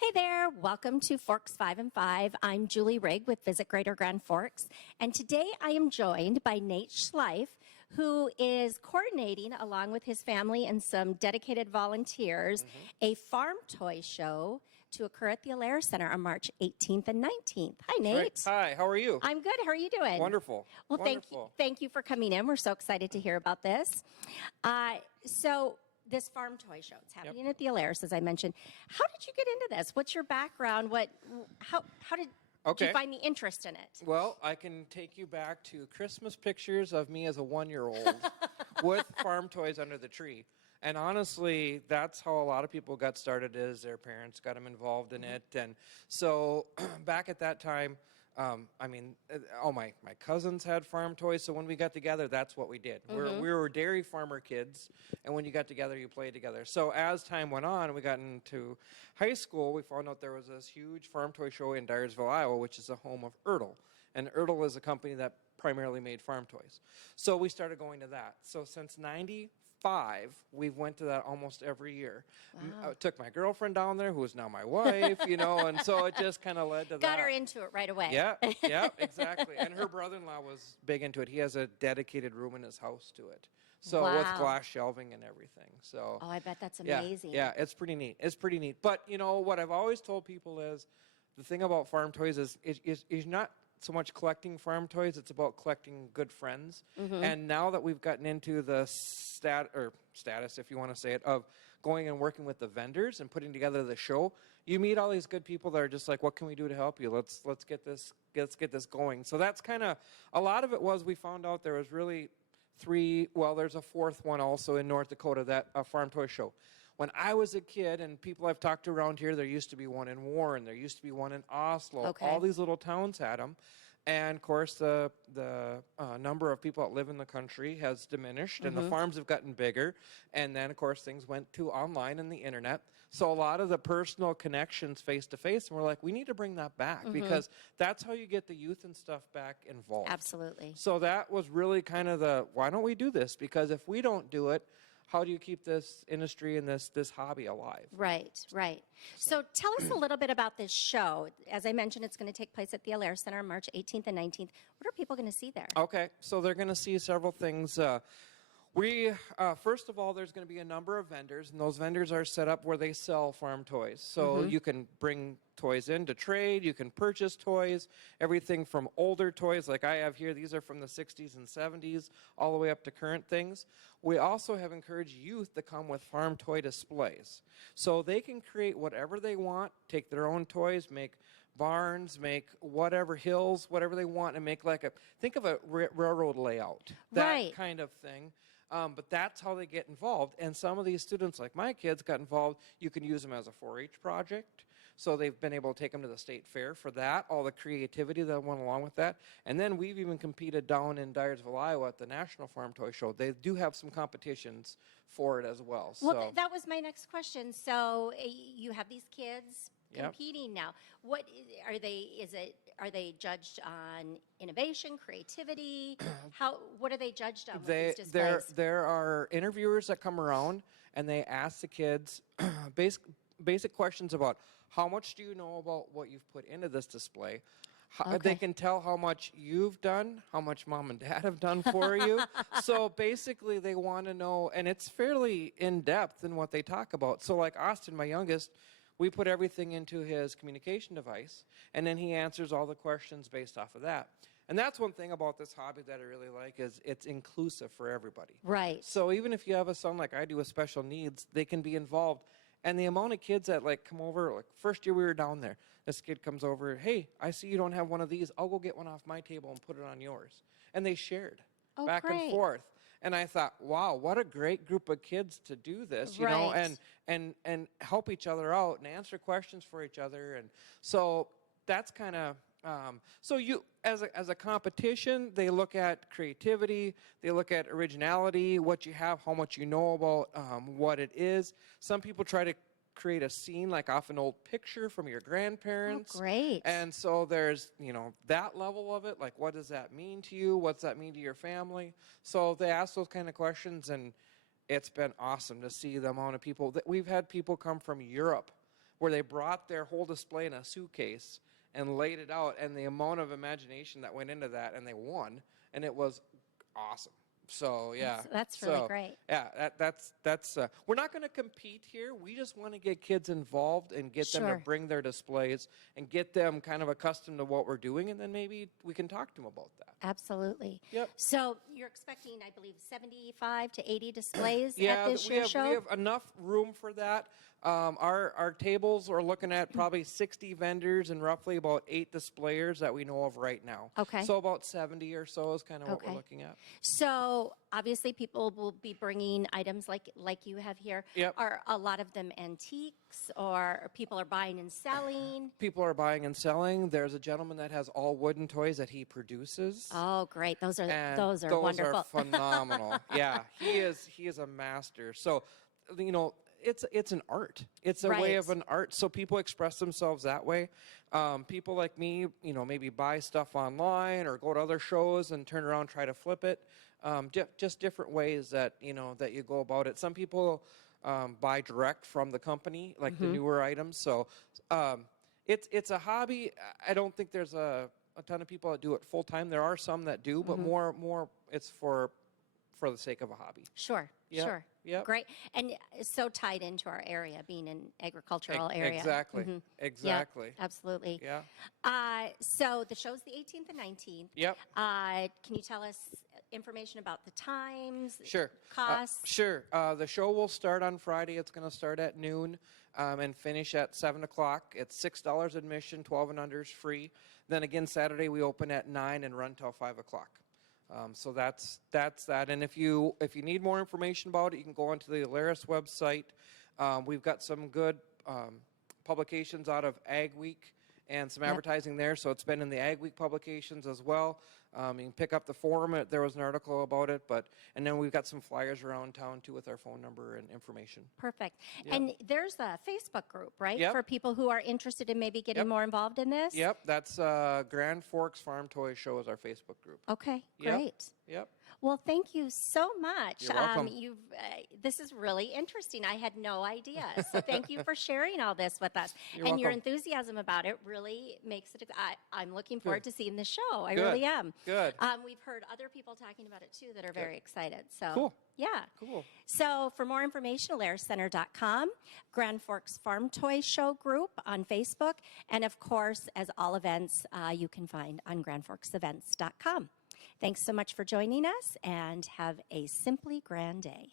Hey there, welcome to Forks 5 and 5. I'm Julie Rigg with Visit Greater Grand Forks, and today I am joined by Nate Schlief, who is coordinating, along with his family and some dedicated volunteers, a farm toy show to occur at the Alerus Center on March 18th and 19th. Hi, Nate. Right. Hi, how are you? I'm good. How are you doing? Wonderful. Well, Wonderful. thank you for coming in. We're so excited to hear about this. So this farm toy show, it's happening at the Alerus, as I mentioned. How did you get into this? What's your background? How did you find the interest in it? Well, I can take you back to Christmas pictures of me as a 1-year-old with farm toys under the tree. And honestly, that's how a lot of people got started, is their parents got them involved in it. And so back at that time, my cousins had farm toys, so when we got together, that's what we did. We were dairy farmer kids, and when you got together, you played together. So as time went on, we got into high school, we found out there was this huge farm toy show in Dyersville, Iowa, which is the home of Ertl. And Ertl is a company that primarily made farm toys. So we started going to that. So since 95, we've went to that almost every year. Wow. I took my girlfriend down there, who is now my wife, and so it just kind of led to that. Got her into it right away. Yeah, exactly. And her brother-in-law was big into it. He has a dedicated room in his house to it. So with glass shelving and everything. So I bet that's amazing. Yeah, it's pretty neat. It's pretty neat. But, what I've always told people is the thing about farm toys is not so much collecting farm toys, it's about collecting good friends. And now that we've gotten into the status, if you want to say it, of going and working with the vendors and putting together the show, you meet all these good people that are just like, what can we do to help you? Let's get this going. So that's kind of, a lot of it was, we found out there was really there's a fourth one also in North Dakota, that a farm toy show. When I was a kid, and people I've talked to around here, there used to be one in Warren, there used to be one in Oslo. Okay. All these little towns had them. And, of course, the number of people that live in the country has diminished, and the farms have gotten bigger. And then, of course, things went to online and the Internet. So a lot of the personal connections face-to-face, and we're like, we need to bring that back, because that's how you get the youth and stuff back involved. Absolutely. So that was really kind of why don't we do this? Because if we don't do it, how do you keep this industry and this hobby alive? Right. So tell us a little bit about this show. As I mentioned, it's going to take place at the Alerus Center on March 18th and 19th. What are people going to see there? Okay, so they're going to see several things. First of all, there's going to be a number of vendors, and those vendors are set up where they sell farm toys. So you can bring toys in to trade, you can purchase toys, everything from older toys like I have here. These are from the 60s and 70s, all the way up to current things. We also have encouraged youth to come with farm toy displays. So they can create whatever they want, take their own toys, make barns, make whatever hills, whatever they want, and make think of a railroad layout, that kind of thing. But that's how they get involved. And some of these students, like my kids, got involved. You can use them as a 4-H project. So they've been able to take them to the state fair for that, all the creativity that went along with that. And then we've even competed down in Dyersville, Iowa at the National Farm Toy Show. They do have some competitions for it as well. Well, that was my next question. So you have these kids competing now. What are they? Are they judged on innovation, creativity? What are they judged on? There are interviewers that come around, and they ask the kids basic questions about how much do you know about what you've put into this display. They can tell how much you've done, how much mom and dad have done for you. So basically they want to know, and it's fairly in-depth in what they talk about. So like Austin, my youngest, we put everything into his communication device, and then he answers all the questions based off of that. And that's one thing about this hobby that I really like, is it's inclusive for everybody. Right. So even if you have a son like I do with special needs, they can be involved. And the amount of kids that come over, first year we were down there, this kid comes over, hey, I see you don't have one of these. I'll go get one off my table and put it on yours. And they shared back and forth. And I thought, wow, what a great group of kids to do this, you know, and help each other out and answer questions for each other. And so that's kind of, so you, as a competition, they look at creativity, they look at originality, what you have, how much you know about what it is. Some people try to create a scene like off an old picture from your grandparents. Oh, great. And so there's, that level of it, like what does that mean to you? What's that mean to your family? So they ask those kind of questions, and it's been awesome to see the amount of people. We've had people come from Europe where they brought their whole display in a suitcase and laid it out, and the amount of imagination that went into that, and they won, and it was awesome. So yeah, that's really great. Yeah, that's. We're not going to compete here. We just want to get kids involved and get them to bring their displays and get them kind of accustomed to what we're doing, and then maybe we can talk to them about that. Absolutely. Yep. So you're expecting, I believe, 75 to 80 displays at this year's show? We have enough room for that. Our tables are looking at probably 60 vendors and roughly about 8 displayers that we know of right now. Okay. So about 70 or so is kind of what we're looking at. So obviously people will be bringing items like you have here. Yep. Are a lot of them antiques, or people are buying and selling? People are buying and selling. There's a gentleman that has all wooden toys that he produces. Oh, great. Those are those wonderful. Are phenomenal. Yeah, he is a master. So, it's an art. It's a way of an art. So people express themselves that way. People like me, maybe buy stuff online or go to other shows and turn around and try to flip it. Just different ways that that you go about it. Some people buy direct from the company, like the newer items. So it's a hobby. I don't think there's a ton of people that do it full time. There are some that do, but more it's for the sake of a hobby. Sure. Yep. Sure. Yep. Great. And so tied into our area, being an agricultural area. Exactly. Exactly. Yep, absolutely. Yeah. So the show's the 18th and 19th. Yep. Can you tell us information about the times? Sure. Costs? Sure. The show will start on Friday. It's going to start at noon and finish at 7 o'clock. It's $6 admission, 12 and under is free. Then again, Saturday we open at 9 and run till 5 o'clock. So that's that. And if you need more information about it, you can go onto the Alerus website. We've got some good publications out of Ag Week and some advertising there. So it's been in the Ag Week publications as well. You can pick up the forum. There was an article about it, and then we've got some flyers around town too with our phone number and information. Perfect. Yep. And there's a Facebook group, right? Yep. For people who are interested in maybe getting more involved in this? Yep, that's Grand Forks Farm Toy Show is our Facebook group. Okay, Yep. great. Yep. Well, thank you so much. You're welcome. This is really interesting. I had no idea. So thank you for sharing all this with us. You're and your welcome. enthusiasm about it really makes it, I'm looking forward to seeing the show. I Good. really am. Good. We've heard other people talking about it too that are very excited. So Cool. Yeah. Cool. So for more information, AlerusCenter.com, Grand Forks Farm Toy Show group on Facebook, and of course, as all events, you can find on GrandForksEvents.com. Thanks so much for joining us, and have a simply grand day.